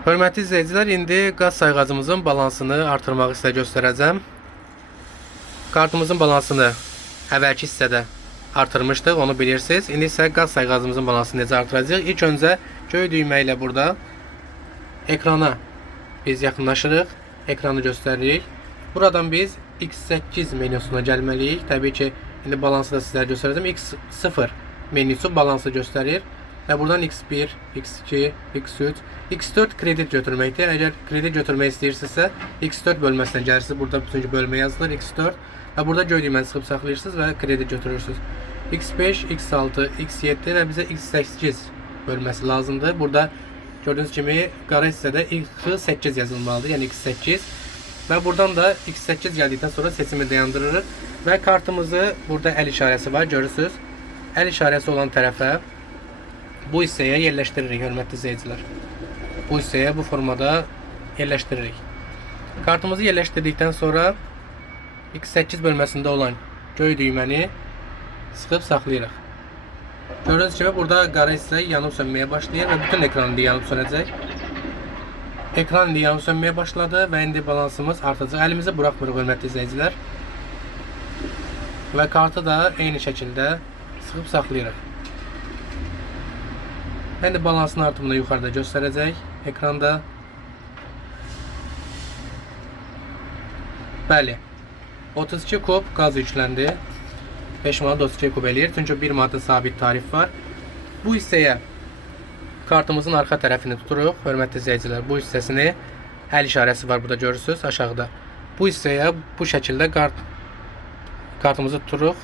Hörmətli izləyicilər, indi qaz sayğacımızın balansını artırmağı sizə göstərəcəm. Kartımızın balansını əvvəlki hissədə artırmışdıq, onu bilirsiniz. İndi isə qaz sayğacımızın balansını necə artıracağıq? İlk öncə göy düymə ilə burada ekrana biz yaxınlaşırıq, ekranı göstəririk. Buradan biz X8 menüsuna gəlməliyik. Təbii ki, indi balansı da sizlərə göstərəcəm. X0 menüsü balansı göstərir. Və buradan X1, X2, X3, X4 kredit götürməkdir. Əgər kredit götürmək istəyirsinizsə, X4 bölməsindən gəlirsiniz. Burada bütün bölmə yazılır, X4. Və burada göy düyməni sıxıb saxlayırsınız və kredit götürürsünüz. X5, X6, X7 və bizə X8 bölməsi lazımdır. Burada gördüyünüz kimi qara hissədə X8 yazılmalıdır, yəni X8. Və buradan da X8 gəldikdən sonra seçimi dayandırırıq. Və kartımızı burada əl işarəsi var, görürsünüz. Əl işarəsi olan tərəfə bu hissəyə yerləşdiririk, hörmətli izləyicilər. Bu hissəyə bu formada yerləşdiririk. Kartımızı yerləşdirdikdən sonra X8 bölməsində olan göy düyməni sıxıb saxlayırıq. Gördüyünüz kimi burada qara hissə yanıb sönməyə başlayır və bütün ekran indi yanıb sönəcək. Ekran indi yanıb sönməyə başladı və indi balansımız artacaq. Əlimizi buraxmırıq, hörmətli izləyicilər. Və kartı da eyni şəkildə sıxıb saxlayırıq. İndi balansın artımını yuxarıda göstərəcək ekranda. Bəli, 32 kub qaz yükləndi. 5 manat 32 kub eləyir. Çünki 1 manatın sabit tarif var. Bu hissəyə kartımızın arxa tərəfini tuturuq, hörmətli izləyicilər. Bu hissəsini əl işarəsi var burada, görürsünüz aşağıda. Bu hissəyə bu şəkildə kartımızı tuturuq